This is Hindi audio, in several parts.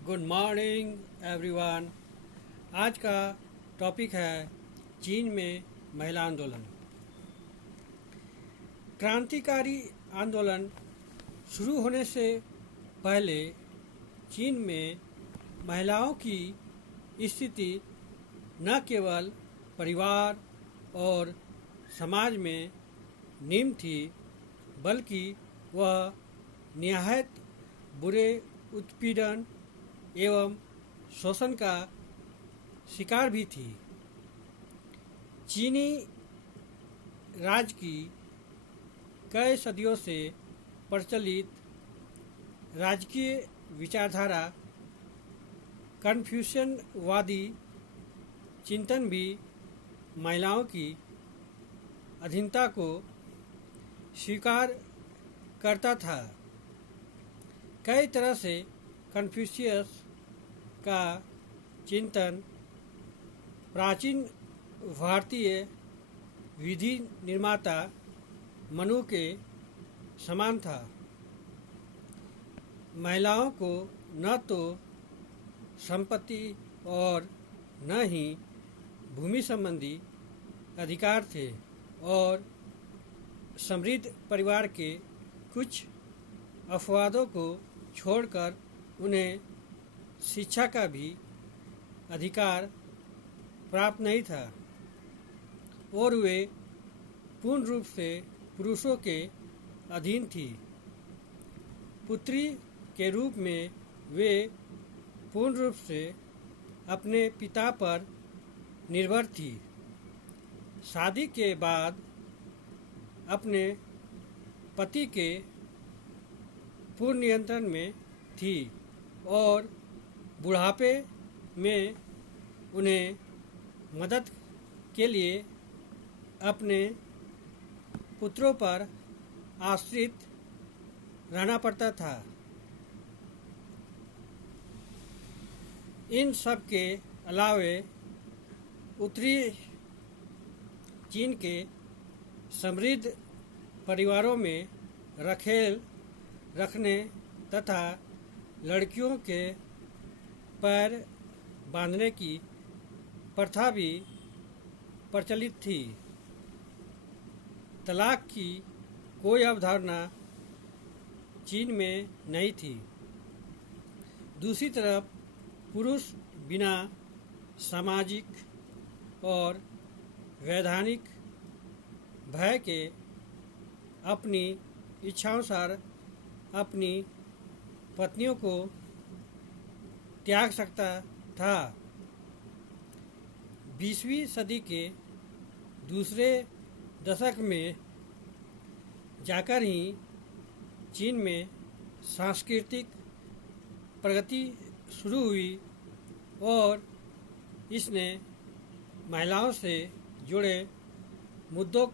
Good morning everyone. आज का टॉपिक है चीन में महिला आंदोलन। क्रांतिकारी आंदोलन शुरू होने से पहले चीन में महिलाओं की स्थिति न केवल परिवार और समाज में निम्न थी, बल्कि वह निहायत बुरे उत्पीड़न एवं शोषण का शिकार भी थी। चीनी राज की कई सदियों से प्रचलित राजकीय विचारधारा कन्फ्यूशियनवादी चिंतन भी महिलाओं की अधीनता को स्वीकार करता था। कई तरह से कन्फ्यूशियस का चिंतन प्राचीन भारतीय विधि निर्माता मनु के समान था। महिलाओं को न तो संपत्ति और न ही भूमि संबंधी अधिकार थे और समृद्ध परिवार के कुछ अपवादों को छोड़कर उन्हें शिक्षा का भी अधिकार प्राप्त नहीं था और वे पूर्ण रूप से पुरुषों के अधीन थी। पुत्री के रूप में वे पूर्ण रूप से अपने पिता पर निर्भर थी। शादी के बाद अपने पति के पूर्ण नियंत्रण में थी और बुढ़ापे में उन्हें मदद के लिए अपने पुत्रों पर आश्रित रहना पड़ता था। इन सब के अलावे उत्तरी चीन के समृद्ध परिवारों में रखेल रखने तथा लड़कियों के पैर बांधने की प्रथा भी प्रचलित थी। तलाक की कोई अवधारणा चीन में नहीं थी। दूसरी तरफ पुरुष बिना सामाजिक और वैधानिक भय के अपनी इच्छानुसार अपनी पत्नियों को त्याग सकता था। 20वीं सदी के दूसरे दशक में जाकर ही चीन में सांस्कृतिक प्रगति शुरू हुई और इसने महिलाओं से जुड़े मुद्दों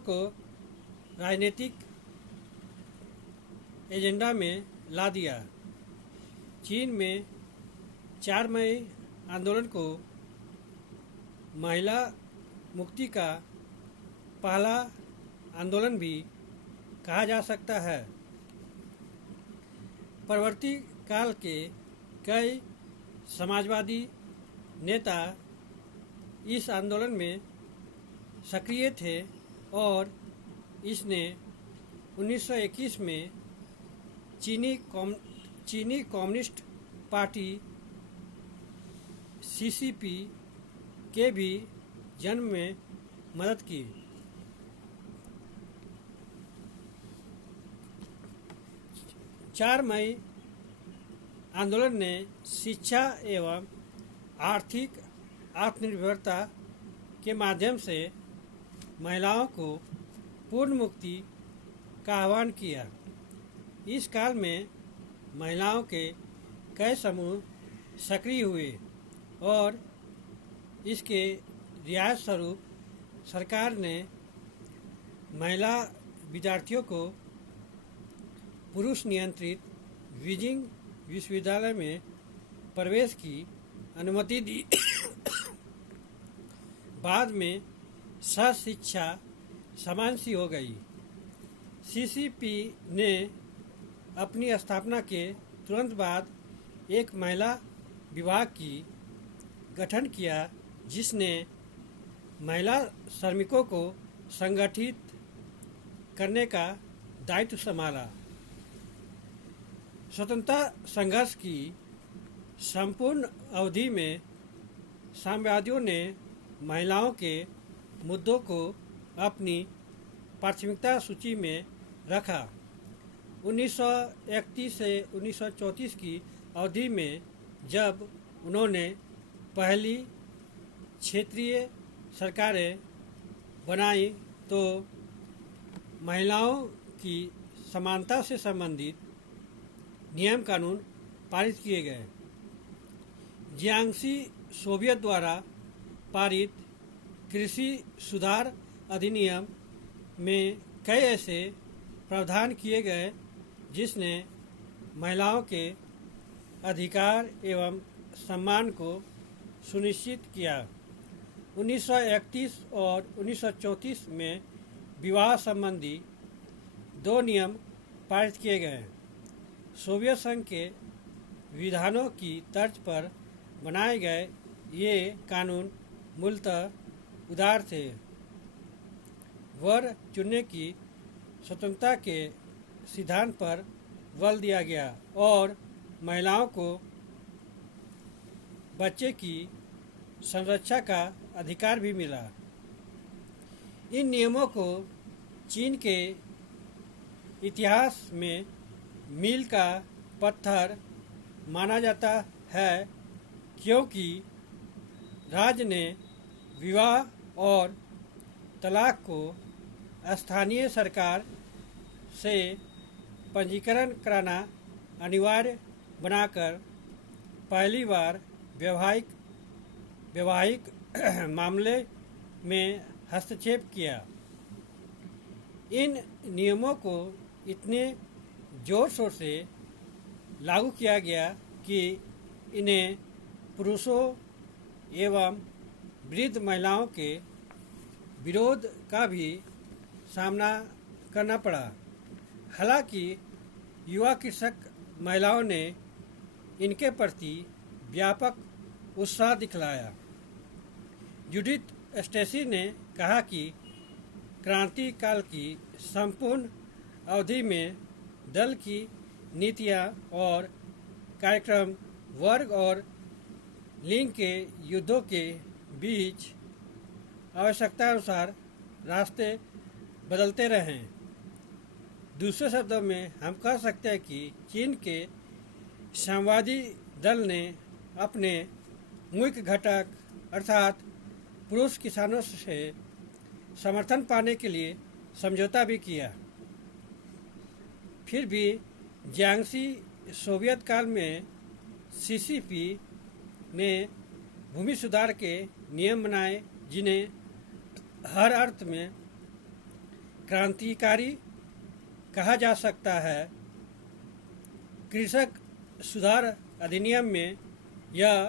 को राजनीतिक एजेंडा में ला दिया। चीन में 4 मई आंदोलन को महिला मुक्ति का पहला आंदोलन भी कहा जा सकता है। परवर्ती काल के कई समाजवादी नेता इस आंदोलन में सक्रिय थे और इसने 1921 में चीनी कम्युनिस्ट पार्टी सीसीपी के भी जन्म में मदद की। 4 मई आंदोलन ने शिक्षा एवं आर्थिक आत्मनिर्भरता के माध्यम से महिलाओं को पूर्ण मुक्ति का आह्वान किया। इस काल में महिलाओं के कई समूह सक्रिय हुए और इसके रियायत स्वरूप सरकार ने महिला विद्यार्थियों को पुरुष नियंत्रित बीजिंग विश्वविद्यालय में प्रवेश की अनुमति दी। बाद में सहशिक्षा समान सी हो गई। सीसीपी ने अपनी स्थापना के तुरंत बाद एक महिला विभाग की गठन किया जिसने महिला श्रमिकों को संगठित करने का दायित्व संभाला। स्वतंत्रता संघर्ष की संपूर्ण अवधि में साम्यवादियों ने महिलाओं के मुद्दों को अपनी प्राथमिकता सूची में रखा। 1931 से 1934 की अवधि में जब उन्होंने पहली क्षेत्रीय सरकारें बनाई तो महिलाओं की समानता से संबंधित नियम कानून पारित किए गए। जियांगसी सोवियत द्वारा पारित कृषि सुधार अधिनियम में कई ऐसे प्रावधान किए गए जिसने महिलाओं के अधिकार एवं सम्मान को सुनिश्चित किया। 1931 और 1934 में विवाह संबंधी 2 नियम पारित किए गए। सोवियत संघ के विधानों की तर्ज पर बनाए गए ये कानून मूलतः उदार थे। वर चुनने की स्वतंत्रता के सिद्धांत पर बल दिया गया और महिलाओं को बच्चे की संरक्षा का अधिकार भी मिला। इन नियमों को चीन के इतिहास में मील का पत्थर माना जाता है क्योंकि राज्य ने विवाह और तलाक को स्थानीय सरकार से पंजीकरण कराना अनिवार्य बनाकर पहली बार वैवाहिक मामले में हस्तक्षेप किया। इन नियमों को इतने जोर शोर से लागू किया गया कि इन्हें पुरुषों एवं वृद्ध महिलाओं के विरोध का भी सामना करना पड़ा। हालांकि युवा कृषक महिलाओं ने इनके प्रति व्यापक उत्साह दिखलाया। जूडिथ स्टेसी ने कहा कि क्रांति काल की संपूर्ण अवधि में दल की नीतियां और कार्यक्रम वर्ग और लिंग के युद्धों के बीच आवश्यकता अनुसार रास्ते बदलते रहे। दूसरे शब्दों में हम कह सकते हैं कि चीन के साम्यवादी दल ने अपने मुख्य घटक अर्थात पुरुष किसानों से समर्थन पाने के लिए समझौता भी किया। फिर भी जियांगसी सोवियत काल में सीसीपी ने भूमि सुधार के नियम बनाए जिन्हें हर अर्थ में क्रांतिकारी कहा जा सकता है। कृषक सुधार अधिनियम में यह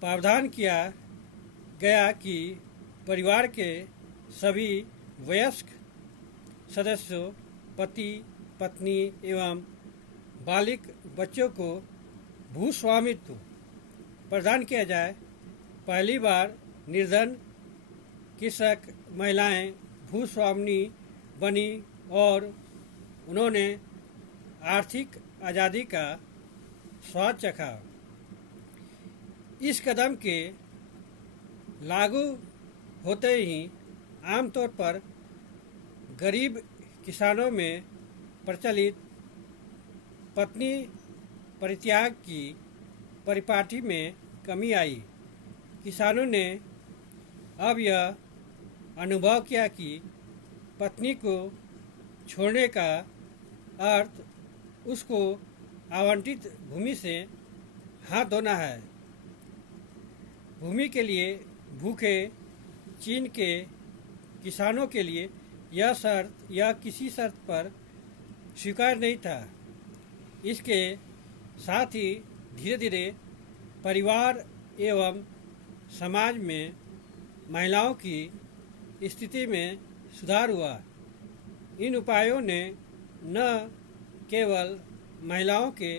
प्रावधान किया गया कि परिवार के सभी वयस्क सदस्यों पति पत्नी एवं बालिग बच्चों को भूस्वामित्व प्रदान किया जाए। पहली बार निर्धन कृषक महिलाएं भूस्वामिनी बनी और उन्होंने आर्थिक आज़ादी का स्वाद चखा। इस कदम के लागू होते ही आमतौर पर गरीब किसानों में प्रचलित पत्नी परित्याग की परिपाटी में कमी आई। किसानों ने अब यह अनुभव किया कि पत्नी को छोड़ने का अर्थ उसको आवंटित भूमि से हाथ धोना है। भूमि के लिए भूखे चीन के किसानों के लिए यह किसी शर्त पर स्वीकार नहीं था। इसके साथ ही धीरे धीरे परिवार एवं समाज में महिलाओं की स्थिति में सुधार हुआ। इन उपायों ने न केवल महिलाओं के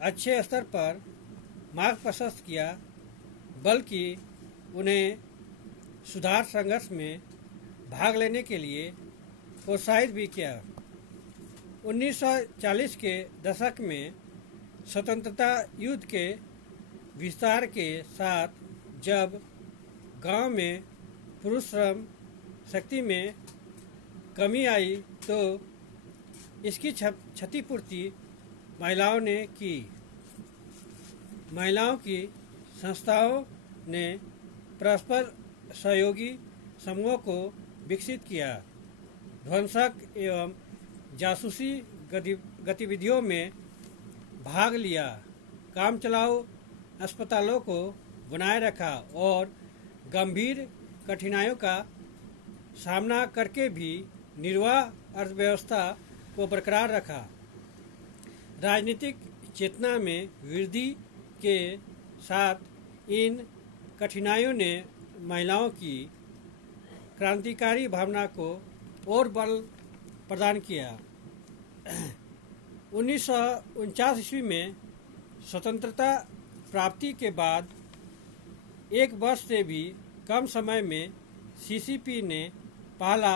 अच्छे स्तर पर मार्ग प्रशस्त किया, बल्कि उन्हें सुधार संघर्ष में भाग लेने के लिए प्रोत्साहित भी किया। 1940 के दशक में स्वतंत्रता युद्ध के विस्तार के साथ जब गांव में पुरुष श्रम शक्ति में कमी आई तो इसकी क्षतिपूर्ति महिलाओं ने की। महिलाओं की संस्थाओं ने परस्पर सहयोगी समूहों को विकसित किया, ध्वंसक एवं जासूसी गतिविधियों में भाग लिया, काम चलाऊ अस्पतालों को बनाए रखा और गंभीर कठिनाइयों का सामना करके भी निर्वाह अर्थव्यवस्था को बरकरार रखा। राजनीतिक चेतना में वृद्धि के साथ इन कठिनाइयों ने महिलाओं की क्रांतिकारी भावना को और बल प्रदान किया। 1949 ईस्वी में स्वतंत्रता प्राप्ति के बाद एक वर्ष से भी कम समय में सीसीपी ने पहला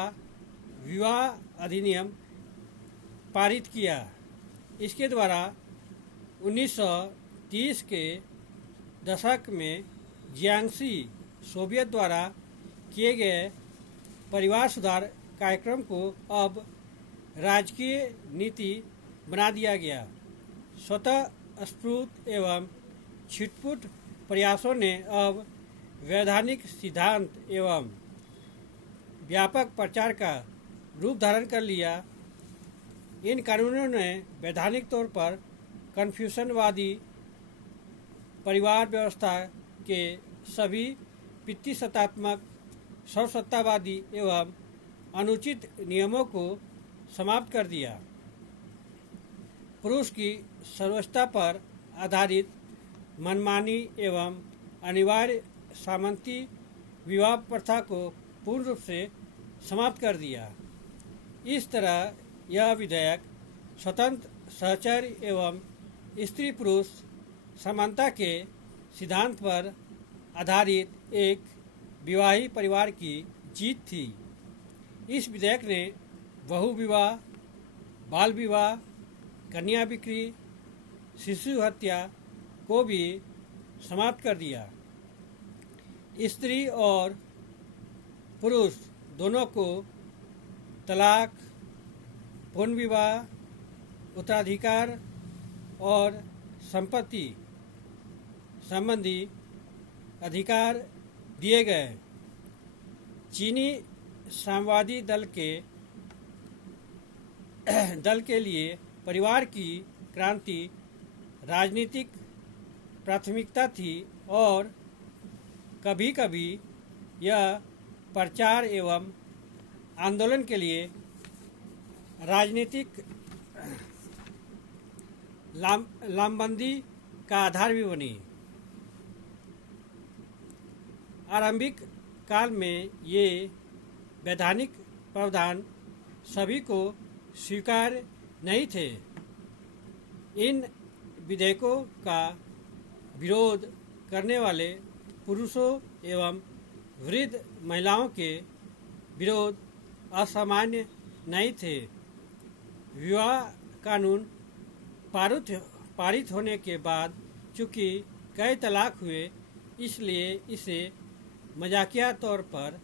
विवाह अधिनियम पारित किया। इसके द्वारा 1930 के दशक में जियांगसी सोवियत द्वारा किए गए परिवार सुधार कार्यक्रम को अब राजकीय नीति बना दिया गया। स्वतः स्फूर्त एवं छिटपुट प्रयासों ने अब वैधानिक सिद्धांत एवं व्यापक प्रचार का रूप धारण कर लिया। इन कानूनों ने वैधानिक तौर पर कन्फ्यूशनवादी परिवार व्यवस्था के सभी पितृसत्तात्मक, सर्वसत्तावादी एवं अनुचित नियमों को समाप्त कर दिया। पुरुष की सर्वोच्चता पर आधारित मनमानी एवं अनिवार्य सामंती विवाह प्रथा को पूर्ण रूप से समाप्त कर दिया। इस तरह यह विधेयक स्वतंत्र सहचर्य एवं स्त्री पुरुष समानता के सिद्धांत पर आधारित एक विवाही परिवार की जीत थी। इस विधेयक ने बहु विवाह, बाल विवाह, कन्या बिक्री, शिशु हत्या को भी समाप्त कर दिया। स्त्री और पुरुष दोनों को तलाक, पुनः विवाह, उत्तराधिकार और संपत्ति संबंधी अधिकार दिए गए। चीनी साम्यवादी दल के लिए परिवार की क्रांति राजनीतिक प्राथमिकता थी और कभी-कभी यह प्रचार एवं आंदोलन के लिए राजनीतिक लामबंदी का आधार भी बनी। आरंभिक काल में ये वैधानिक प्रावधान सभी को स्वीकार्य नहीं थे। इन विधेयकों का विरोध करने वाले पुरुषों एवं वृद्ध महिलाओं के विरोध असामान्य नहीं थे। विवाह कानून पारित होने के बाद चूंकि कई तलाक हुए, इसलिए इसे मजाकिया तौर पर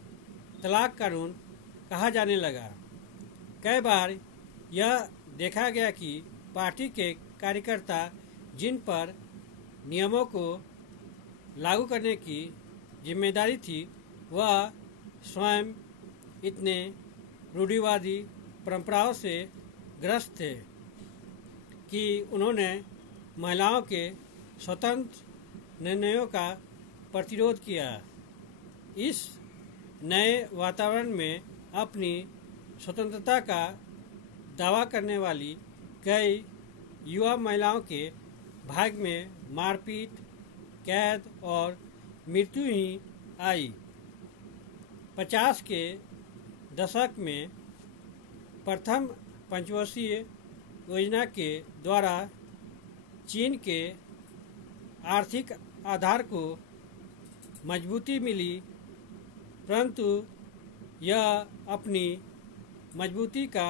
तलाक कानून कहा जाने लगा। कई बार यह देखा गया कि पार्टी के कार्यकर्ता जिन पर नियमों को लागू करने की जिम्मेदारी थी, वह स्वयं इतने रूढ़िवादी परंपराओं से ग्रस्त थे कि उन्होंने महिलाओं के स्वतंत्र निर्णयों का प्रतिरोध किया। इस नए वातावरण में अपनी स्वतंत्रता का दावा करने वाली कई युवा महिलाओं के भाग्य में मारपीट, कैद और मृत्यु ही आई। 50 के दशक में प्रथम पंचवर्षीय योजना के द्वारा चीन के आर्थिक आधार को मजबूती मिली, परंतु यह अपनी मजबूती का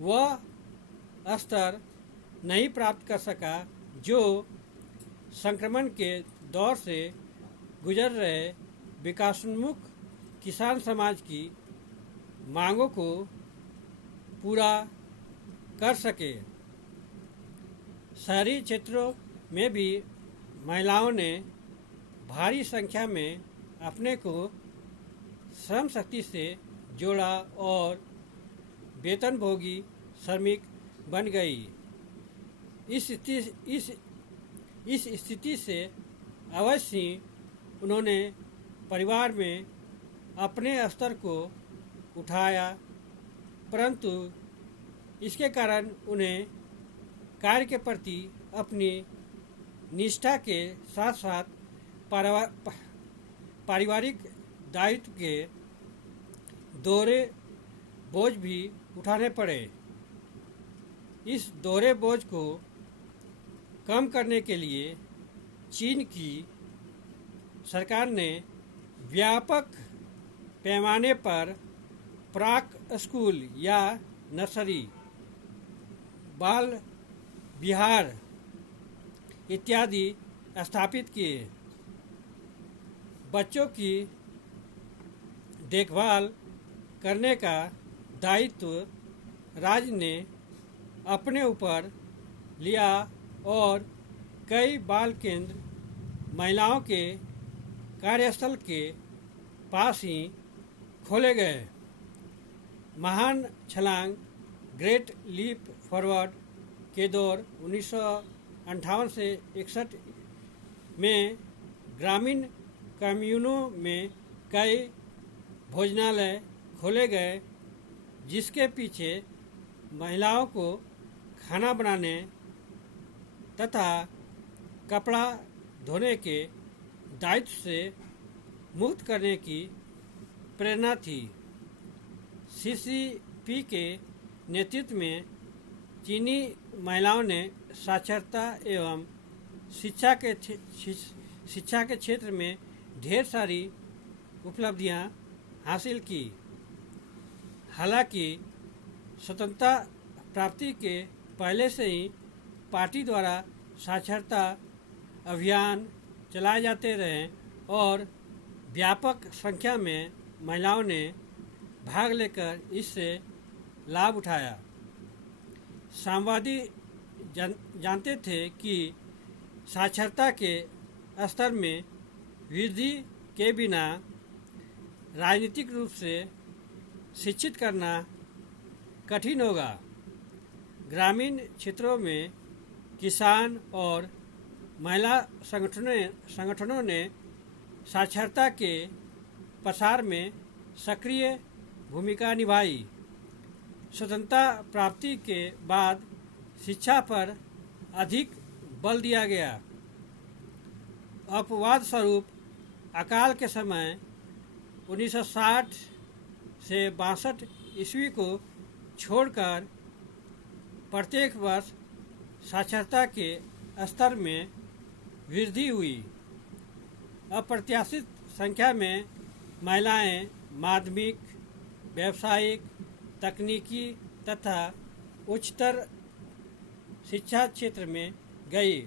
वह स्तर नहीं प्राप्त कर सका जो संक्रमण के दौर से गुजर रहे विकासोन्मुख किसान समाज की मांगों को पूरा कर सके। शहरी क्षेत्रों में भी महिलाओं ने भारी संख्या में अपने को श्रम शक्ति से जोड़ा और वेतनभोगी श्रमिक बन गई। इस स्थिति से अवश्य उन्होंने परिवार में अपने स्तर को उठाया, परंतु इसके कारण उन्हें कार्य के प्रति अपनी निष्ठा के साथ साथ पारिवारिक दायित्व के दोहरे बोझ भी उठाने पड़े। इस दोहरे बोझ को कम करने के लिए चीन की सरकार ने व्यापक पैमाने पर प्राक स्कूल या नर्सरी, बाल विहार इत्यादि स्थापित किए। बच्चों की देखभाल करने का दायित्व राज्य ने अपने ऊपर लिया और कई बाल केंद्र महिलाओं के कार्यस्थल के पास ही खोले गए। महान छलांग ग्रेट लीप फॉरवर्ड के दौर 1958 से 61 में ग्रामीण कम्यूनों में कई भोजनालय खोले गए, जिसके पीछे महिलाओं को खाना बनाने तथा कपड़ा धोने के दायित्व से मुक्त करने की प्रेरणा थी। सीसीपी के नेतृत्व में चीनी महिलाओं ने साक्षरता एवं शिक्षा के क्षेत्र में ढेर सारी उपलब्धियां हासिल की। हालांकि स्वतंत्रता प्राप्ति के पहले से ही पार्टी द्वारा साक्षरता अभियान चलाए जाते रहे और व्यापक संख्या में महिलाओं ने भाग लेकर इससे लाभ उठाया। साम्यवादी जानते थे कि साक्षरता के स्तर में वृद्धि के बिना राजनीतिक रूप से शिक्षित करना कठिन होगा। ग्रामीण क्षेत्रों में किसान और महिला संगठनों ने साक्षरता के प्रसार में सक्रिय भूमिका निभाई। स्वतंत्रता प्राप्ति के बाद शिक्षा पर अधिक बल दिया गया। अपवाद स्वरूप अकाल के समय 1960 से 62 ईस्वी को छोड़कर प्रत्येक वर्ष साक्षरता के स्तर में वृद्धि हुई। अप्रत्याशित संख्या में महिलाएं माध्यमिक, व्यावसायिक, तकनीकी तथा उच्चतर शिक्षा क्षेत्र में गई।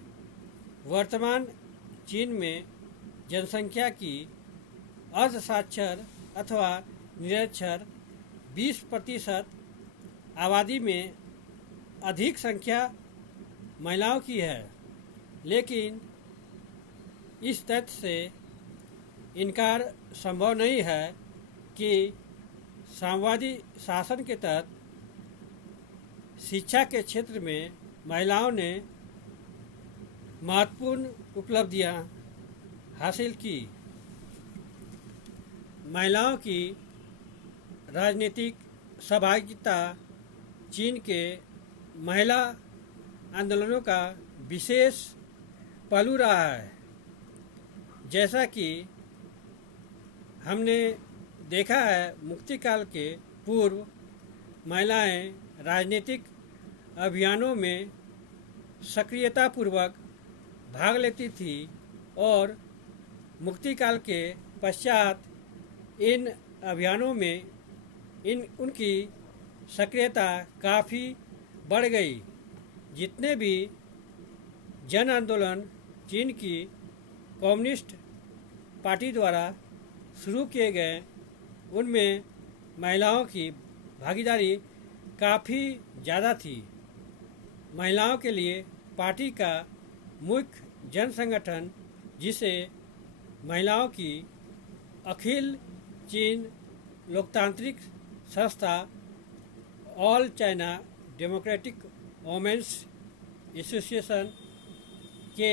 वर्तमान चीन में जनसंख्या की अर्धसाक्षर अथवा निरक्षर 20% आबादी में अधिक संख्या महिलाओं की है, लेकिन इस तथ्य से इनकार संभव नहीं है कि साम्यवादी शासन के तहत शिक्षा के क्षेत्र में महिलाओं ने महत्वपूर्ण उपलब्धियां हासिल की। महिलाओं की राजनीतिक सहभागिता चीन के महिला आंदोलनों का विशेष पहलू रहा है। जैसा कि हमने देखा है, मुक्तिकाल के पूर्व महिलाएं राजनीतिक अभियानों में सक्रियतापूर्वक भाग लेती थी और मुक्तिकाल के पश्चात इन अभियानों में उनकी सक्रियता काफ़ी बढ़ गई। जितने भी जन आंदोलन चीन की कम्युनिस्ट पार्टी द्वारा शुरू किए गए उनमें महिलाओं की भागीदारी काफ़ी ज़्यादा थी। महिलाओं के लिए पार्टी का मुख्य जन संगठन, जिसे महिलाओं की अखिल चीन लोकतांत्रिक संस्था all China democratic women's association के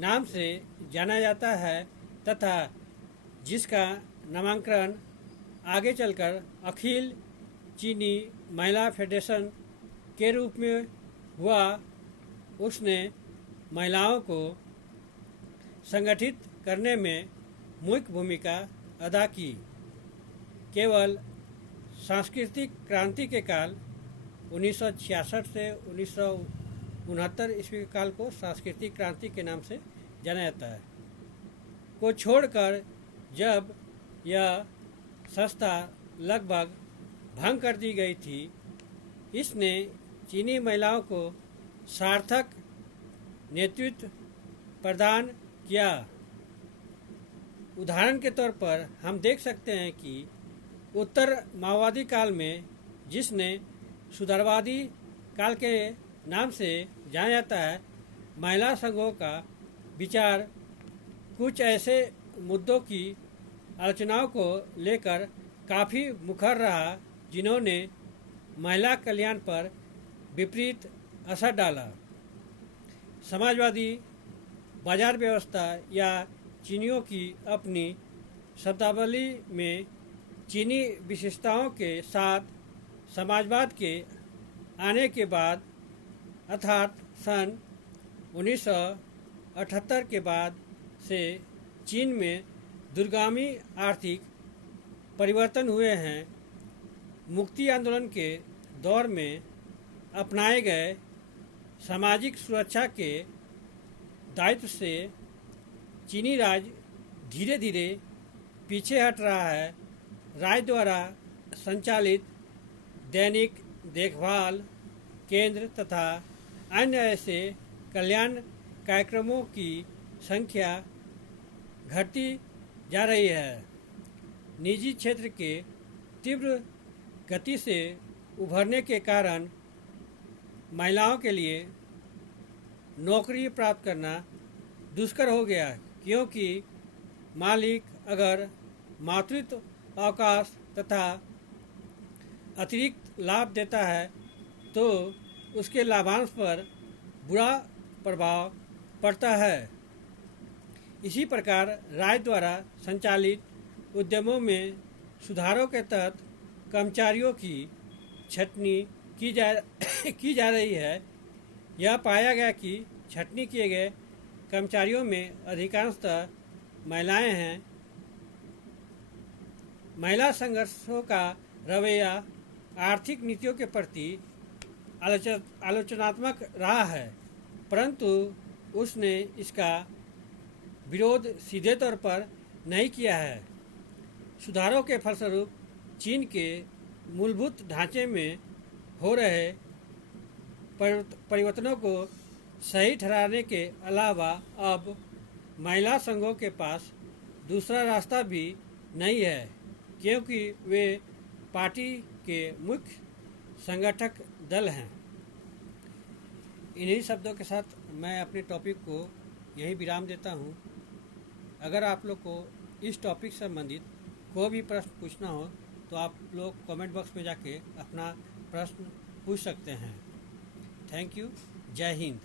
नाम से जाना जाता है तथा जिसका नामकरण आगे चलकर अखिल चीनी महिला फेडरेशन के रूप में हुआ, उसने महिलाओं को संगठित करने में मुख्य भूमिका अदा की। केवल सांस्कृतिक क्रांति के काल 1966 से 1969 ईस्वी के काल को सांस्कृतिक क्रांति के नाम से जाना जाता है को छोड़कर जब यह संस्था लगभग भंग कर दी गई थी, इसने चीनी महिलाओं को सार्थक नेतृत्व प्रदान किया। उदाहरण के तौर पर हम देख सकते हैं कि उत्तर माओवादी काल में, जिसने सुधारवादी काल के नाम से जाना जाता है, महिला संघों का विचार कुछ ऐसे मुद्दों की आलोचनाओं को लेकर काफ़ी मुखर रहा जिन्होंने महिला कल्याण पर विपरीत असर डाला। समाजवादी बाजार व्यवस्था या चीनियों की अपनी शब्दावली में चीनी विशेषताओं के साथ समाजवाद के आने के बाद अर्थात सन 1978 के बाद से चीन में दूरगामी आर्थिक परिवर्तन हुए हैं। मुक्ति आंदोलन के दौर में अपनाए गए सामाजिक सुरक्षा के दायित्व से चीनी राज धीरे धीरे पीछे हट रहा है। राज्य द्वारा संचालित दैनिक देखभाल केंद्र तथा अन्य ऐसे कल्याण कार्यक्रमों की संख्या घटती जा रही है। निजी क्षेत्र के तीव्र गति से उभरने के कारण महिलाओं के लिए नौकरी प्राप्त करना दुष्कर हो गया, क्योंकि मालिक अगर मातृत्व अवकाश तथा अतिरिक्त लाभ देता है तो उसके लाभांश पर बुरा प्रभाव पड़ता है। इसी प्रकार राज्य द्वारा संचालित उद्यमों में सुधारों के तहत कर्मचारियों की छंटनी की जा रही है। यह पाया गया कि छंटनी किए गए कर्मचारियों में अधिकांशतः महिलाएं हैं। महिला संघर्षों का रवैया आर्थिक नीतियों के प्रति आलोचनात्मक रहा है, परंतु उसने इसका विरोध सीधे तौर पर नहीं किया है। सुधारों के फलस्वरूप चीन के मूलभूत ढांचे में हो रहे परिवर्तनों को सही ठहराने के अलावा अब महिला संघों के पास दूसरा रास्ता भी नहीं है, क्योंकि वे पार्टी के मुख्य संगठक दल हैं। इन्हीं शब्दों के साथ मैं अपने टॉपिक को यहीं विराम देता हूँ। अगर आप लोग को इस टॉपिक से संबंधित कोई भी प्रश्न पूछना हो तो आप लोग कमेंट बॉक्स में जाके अपना प्रश्न पूछ सकते हैं। Thank you. जय हिंद।